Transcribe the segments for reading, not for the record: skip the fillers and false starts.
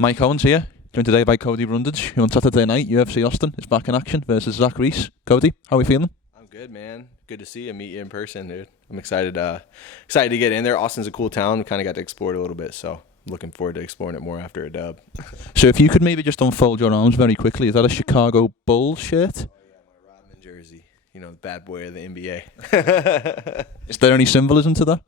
Mike Owens here, joined today by Cody Brundage, who on Saturday night, UFC Austin, is back in action versus Zach Reese. Cody, how are we feeling? I'm good, man. Good to see you, meet you in person, dude. I'm excited to get in there. Austin's a cool town. We kind of got to explore it a little bit, so looking forward to exploring it more after a dub. So if you could maybe just unfold your arms very quickly, is that a Chicago Bulls shirt? Oh, yeah, my Rodman jersey. You know, the bad boy of the NBA. Is there any symbolism to that?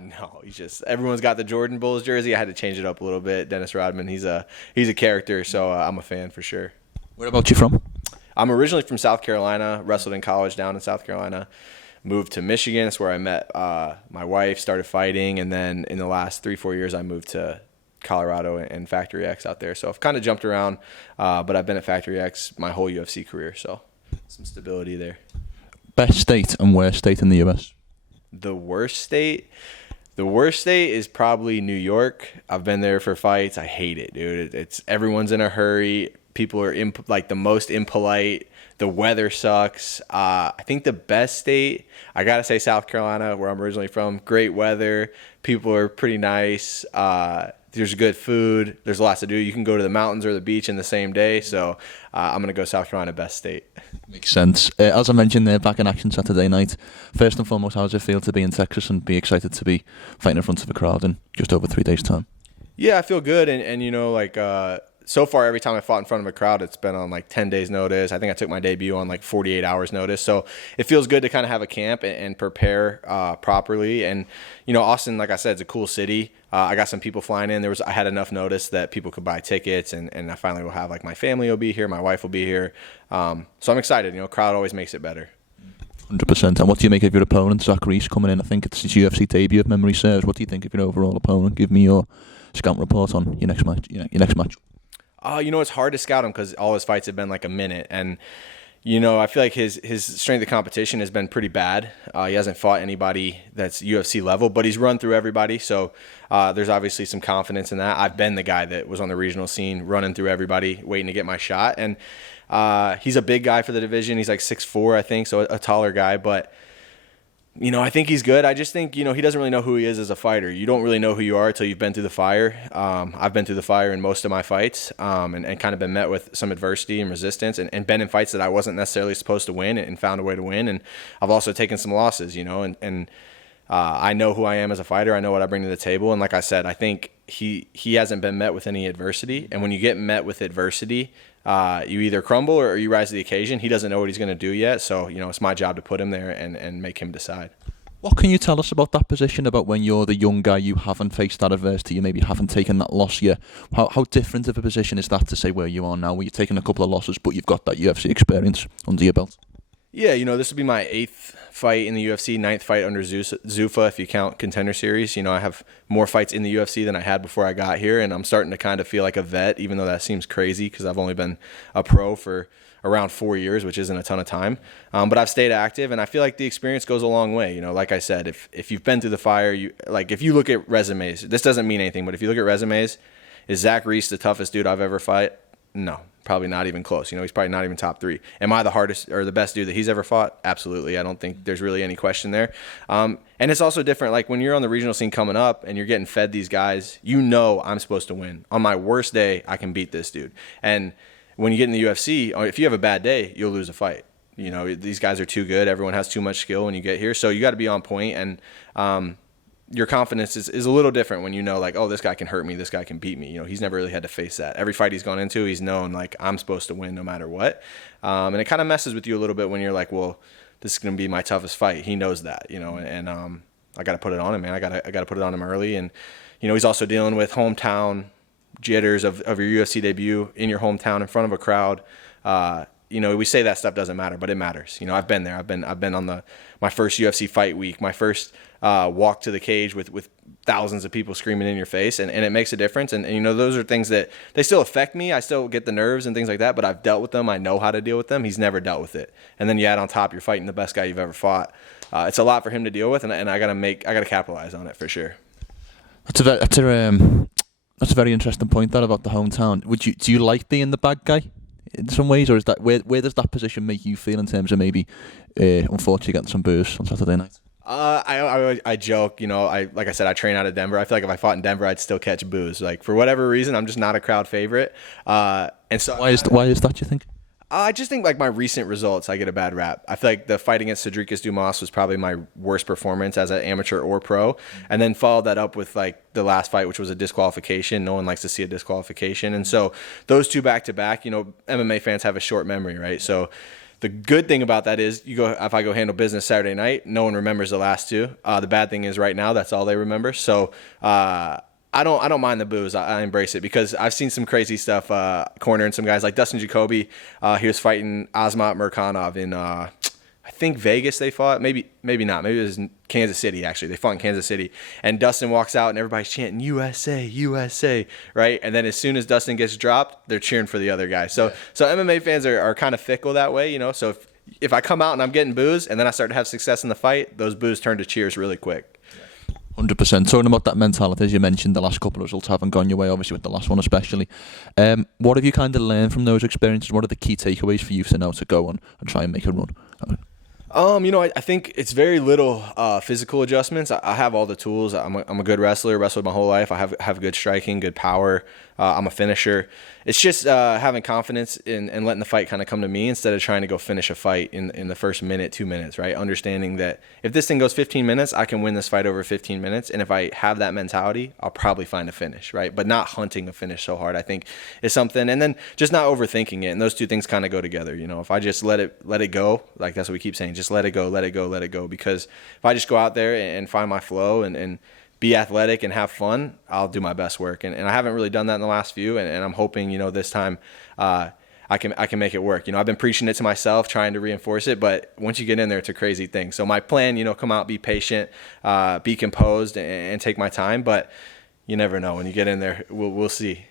No. Everyone's got the Jordan Bulls jersey. I had to change it up a little bit. Dennis Rodman, he's a character, so I'm a fan for sure. Where about you from? I'm originally from South Carolina, wrestled in college down in South Carolina, moved to Michigan. That's where I met my wife, started fighting, and then in the last 3-4 years I moved to Colorado and Factory X out there. So I've kind of jumped around, but I've been at Factory X my whole UFC career, so some stability there. Best state and worst state in the US? The worst state is probably New York. I've been there for fights. I hate it, dude. It's everyone's in a hurry. People are the most impolite. The weather sucks. I think the best state, I gotta say South Carolina, where I'm originally from. Great weather. People are pretty nice. There's good food. There's lots to do. You can go to the mountains or the beach in the same day. So I'm going to go South Carolina, best state. Makes sense. As I mentioned, they're back in action Saturday night. First and foremost, how does it feel to be in Texas and be excited to be fighting in front of a crowd in just over 3 days' time? Yeah, I feel good. And you know, so far, every time I fought in front of a crowd, it's been on 10 days notice. I think I took my debut on 48 hours notice. So it feels good to kind of have a camp and prepare properly. And, you know, Austin, like I said, it's a cool city. I got some people flying in. I had enough notice that people could buy tickets, and I finally will have my family will be here, my wife will be here. So I'm excited. You know, crowd always makes it better. 100%. And what do you make of your opponent, Zach Reese, coming in? I think it's his UFC debut, if memory serves. What do you think of your overall opponent? Give me your scout report on your next match. You know, it's hard to scout him because all his fights have been a minute. And, you know, I feel like his strength of competition has been pretty bad. He hasn't fought anybody that's UFC level, but he's run through everybody. So there's obviously some confidence in that. I've been the guy that was on the regional scene running through everybody, waiting to get my shot. And he's a big guy for the division. He's 6'4", I think, so a taller guy. But, you know, I think he's good. I just think, you know, he doesn't really know who he is as a fighter. You don't really know who you are until you've been through the fire. I've been through the fire in most of my fights and kind of been met with some adversity and resistance and been in fights that I wasn't necessarily supposed to win and found a way to win. And I've also taken some losses, you know, and I know who I am as a fighter. I know what I bring to the table. And like I said, I think he hasn't been met with any adversity. And when you get met with adversity, you either crumble or you rise to the occasion. He doesn't know what he's going to do yet. So, you know, it's my job to put him there and make him decide. What can you tell us about that position, about when you're the young guy, you haven't faced that adversity, you maybe haven't taken that loss yet? How different of a position is that to say where you are now, where you've taken a couple of losses, but you've got that UFC experience under your belt? Yeah, you know, this will be my 8th fight in the UFC, 9th fight under Zuffa, if you count Contender Series. You know, I have more fights in the UFC than I had before I got here, and I'm starting to kind of feel like a vet, even though that seems crazy because I've only been a pro for around 4 years, which isn't a ton of time. But I've stayed active, and I feel like the experience goes a long way. You know, like I said, if you've been through the fire, if you look at resumes, this doesn't mean anything, but if you look at resumes, is Zach Reese the toughest dude I've ever fought? No, probably not even close. You know, he's probably not even top 3. Am I the hardest or the best dude that he's ever fought? Absolutely. I don't think there's really any question there. And it's also different. When you're on the regional scene coming up and you're getting fed these guys, you know I'm supposed to win. On my worst day, I can beat this dude. And when you get in the UFC, if you have a bad day, you'll lose a fight. You know, these guys are too good. Everyone has too much skill when you get here. So you got to be on point. And your confidence is a little different when you know, oh, this guy can hurt me, this guy can beat me. You know, he's never really had to face that. Every fight he's gone into, he's known, I'm supposed to win no matter what. And it kind of messes with you a little bit when you're well, this is going to be my toughest fight. He knows that, you know, and I got to put it on him, man. I got to put it on him early. And, you know, he's also dealing with hometown jitters of your UFC debut in your hometown in front of a crowd. You know, we say that stuff doesn't matter, but it matters. You know, I've been there. I've been on my first UFC fight week, my first walk to the cage with thousands of people screaming in your face, and it makes a difference. And, you know, those are things that they still affect me. I still get the nerves and things like that, but I've dealt with them. I know how to deal with them. He's never dealt with it. And then you add on top, you're fighting the best guy you've ever fought. It's a lot for him to deal with, and I gotta capitalize on it for sure. That's a very interesting point there about the hometown. Do you like being the bad guy in some ways, or is that where does that position make you feel in terms of maybe unfortunately getting some boos on Saturday night? I joke, like I said, I train out of Denver. I feel like if I fought in Denver, I'd still catch booze. Like for whatever reason, I'm just not a crowd favorite. And so Why is that, you think? I just think like my recent results, I get a bad rap. I feel like the fight against Cedricus Dumas was probably my worst performance as an amateur or pro, and then followed that up with like the last fight, which was a disqualification. No one likes to see a disqualification, and so those two back to back. MMA fans have a short memory, right? So the good thing about that is if I go handle business Saturday night, no one remembers the last two. The bad thing is right now, that's all they remember. So I don't mind the booze. I embrace it because I've seen some crazy stuff cornering some guys like Dustin Jacoby. He was fighting Azmat Murkhanov in I think Vegas they fought. Maybe not. Maybe it was in Kansas City, actually. They fought in Kansas City. And Dustin walks out and everybody's chanting USA, USA, right? And then as soon as Dustin gets dropped, they're cheering for the other guy. So MMA fans are kind of fickle that way, So if I come out and I'm getting boos and then I start to have success in the fight, those boos turn to cheers really quick. 100%. Talking about that mentality, as you mentioned, the last couple of results haven't gone your way, obviously with the last one especially. What have you kind of learned from those experiences? What are the key takeaways for you to now to go on and try and make a run? I think it's very little physical adjustments. I have all the tools. I'm a good wrestler, wrestled my whole life. I have good striking, good power. I'm a finisher. It's just having confidence in letting the fight kind of come to me instead of trying to go finish a fight in the first minute, 2 minutes, right? Understanding that if this thing goes 15 minutes, I can win this fight over 15 minutes. And if I have that mentality, I'll probably find a finish, right? But not hunting a finish so hard, I think, is something. And then just not overthinking it. And those two things kind of go together. If I just let it go, like that's what we keep saying, just let it go, let it go, let it go. Because if I just go out there and find my flow and be athletic and have fun, I'll do my best work. And I haven't really done that in the last few, and I'm hoping, this time I can make it work. I've been preaching it to myself, trying to reinforce it, but once you get in there, it's a crazy thing. So my plan, come out, be patient, be composed, and take my time. But you never know. When you get in there, we'll see.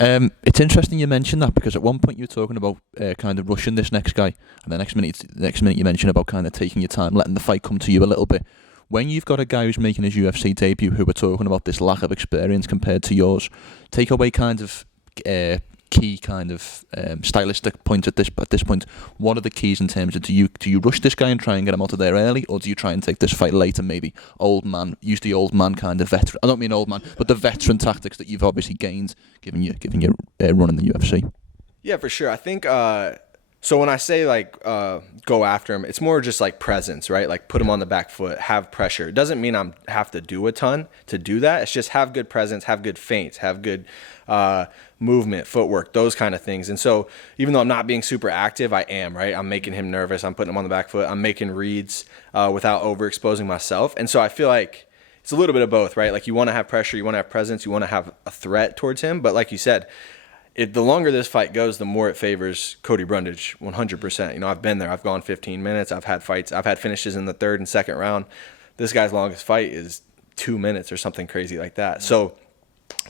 It's interesting you mentioned that because at one point you were talking about kind of rushing this next guy, and the next minute you mentioned about kind of taking your time, letting the fight come to you a little bit. When you've got a guy who's making his UFC debut who we're talking about this lack of experience compared to yours, take away kind of key kind of stylistic points at this point. What are the keys in terms of do you rush this guy and try and get him out of there early, or do you try and take this fight later, maybe use the old man kind of veteran? I don't mean old man, but the veteran tactics that you've obviously gained given your run in the UFC. Yeah, for sure. I think. So when I say go after him, it's more just like presence, right? Like put him on the back foot, have pressure. It doesn't mean I have to do a ton to do that. It's just have good presence, have good feints, have good movement, footwork, those kind of things. And so even though I'm not being super active, I am, right? I'm making him nervous. I'm putting him on the back foot. I'm making reads without overexposing myself. And so I feel like it's a little bit of both, right? Like you want to have pressure, you want to have presence, you want to have a threat towards him. But like you said, the longer this fight goes, the more it favors Cody Brundage, 100%. I've been there. I've gone 15 minutes. I've had fights. I've had finishes in the third and second round. This guy's longest fight is 2 minutes or something crazy like that. So,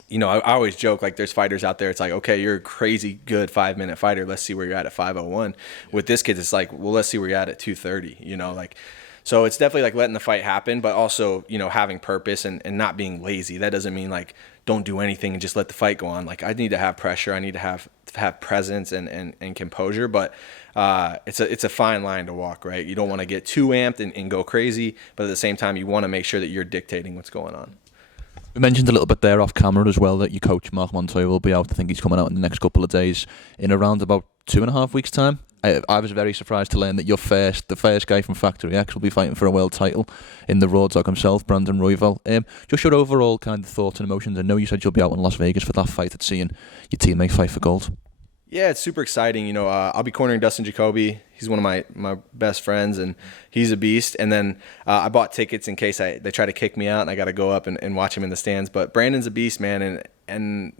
I always joke, like there's fighters out there. It's like, okay, you're a crazy good 5-minute fighter. Let's see where you're at 5:01. With this kid, it's like, well, let's see where you're at 2:30, So it's definitely like letting the fight happen, but also, having purpose and not being lazy. That doesn't mean like don't do anything and just let the fight go on. Like I need to have pressure. I need to have presence and composure, but it's a fine line to walk, right? You don't want to get too amped and go crazy, but at the same time, you want to make sure that you're dictating what's going on. We mentioned a little bit there off camera as well that your coach, Mark Montoya, will be out. I think he's coming out in the next couple of days in around about 2.5 weeks' time. I was very surprised to learn that the first guy from Factory X will be fighting for a world title in the Raw Dog himself, Brandon Royval. Just your overall kind of thoughts and emotions. I know you said you'll be out in Las Vegas for that fight at seeing your teammate fight for gold. Yeah, it's super exciting. I'll be cornering Dustin Jacoby. He's one of my best friends, and he's a beast. And then I bought tickets in case they try to kick me out, and I got to go up and watch him in the stands. But Brandon's a beast, man, and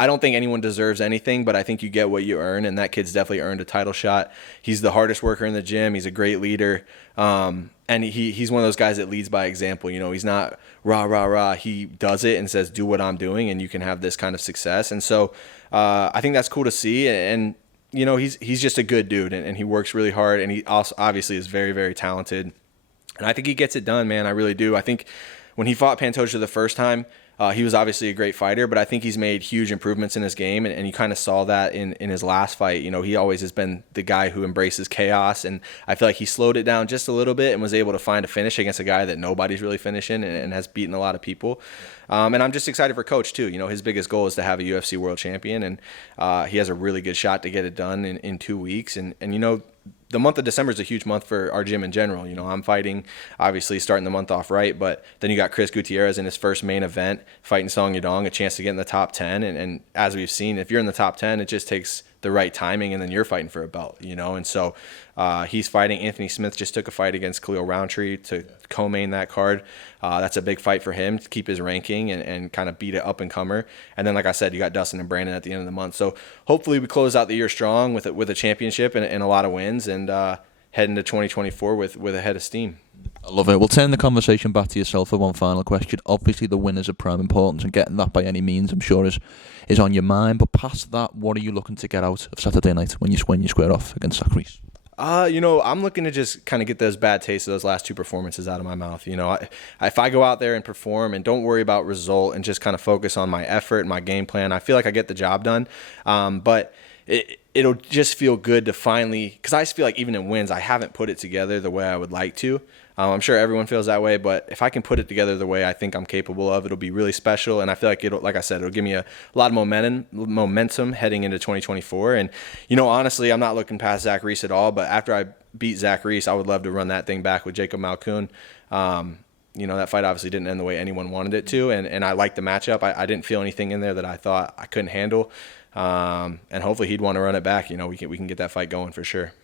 I don't think anyone deserves anything, but I think you get what you earn, and that kid's definitely earned a title shot. He's the hardest worker in the gym. He's a great leader, and he's one of those guys that leads by example. He's not rah, rah, rah. He does it and says, do what I'm doing, and you can have this kind of success. And so I think that's cool to see, and he's just a good dude, and he works really hard, and he also obviously is very, very talented. And I think he gets it done, man. I really do. I think when he fought Pantoja the first time, He was obviously a great fighter, but I think he's made huge improvements in his game, and you kind of saw that in his last fight. You know, he always has been the guy who embraces chaos, and I feel like he slowed it down just a little bit and was able to find a finish against a guy that nobody's really finishing and has beaten a lot of people. And I'm just excited for Coach, too. You know, his biggest goal is to have a UFC world champion, and he has a really good shot to get it done in 2 weeks. And you know, the month of December is a huge month for our gym in general. You know, I'm fighting, obviously, starting the month off right, but then you got Chris Gutierrez in his first main event, fighting Song Yadong, a chance to get in the top 10. And as we've seen, if you're in the top 10, it just takes the right timing, and then you're fighting for a belt, you know. And so he's fighting. Anthony Smith just took a fight against Khalil Roundtree to co-main that card. That's a big fight for him to keep his ranking and kind of beat an up-and-comer. And then, like I said, you got Dustin and Brandon at the end of the month. So hopefully we close out the year strong with a championship and a lot of wins, and head into 2024 with a head of steam. I love it. We'll turn the conversation back to yourself for one final question. Obviously, the win is of prime importance, and getting that by any means, I'm sure, is on your mind. But past that, what are you looking to get out of Saturday night when you square off against Zach Reese? You know, I'm looking to just kind of get those bad tastes of those last two performances out of my mouth. You know, if I go out there and perform and don't worry about result and just kind of focus on my effort and my game plan, I feel like I get the job done. But it'll just feel good to finally, because I just feel like even in wins, I haven't put it together the way I would like to. I'm sure everyone feels that way, but if I can put it together the way I think I'm capable of, it'll be really special. And I feel like like I said, it'll give me a lot of momentum heading into 2024. And, you know, honestly, I'm not looking past Zach Reese at all, but after I beat Zach Reese, I would love to run that thing back with Jacob Malkoun. You know, that fight obviously didn't end the way anyone wanted it to, and I liked the matchup. I didn't feel anything in there that I thought I couldn't handle. And hopefully he'd want to run it back. You know, we can get that fight going for sure.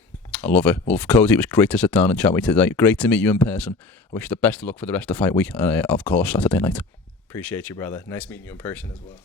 I love it. Well, Cody, it was great to sit down and chat with you today. Great to meet you in person. I wish you the best of luck for the rest of the fight week, and of course, Saturday night. Appreciate you, brother. Nice meeting you in person as well.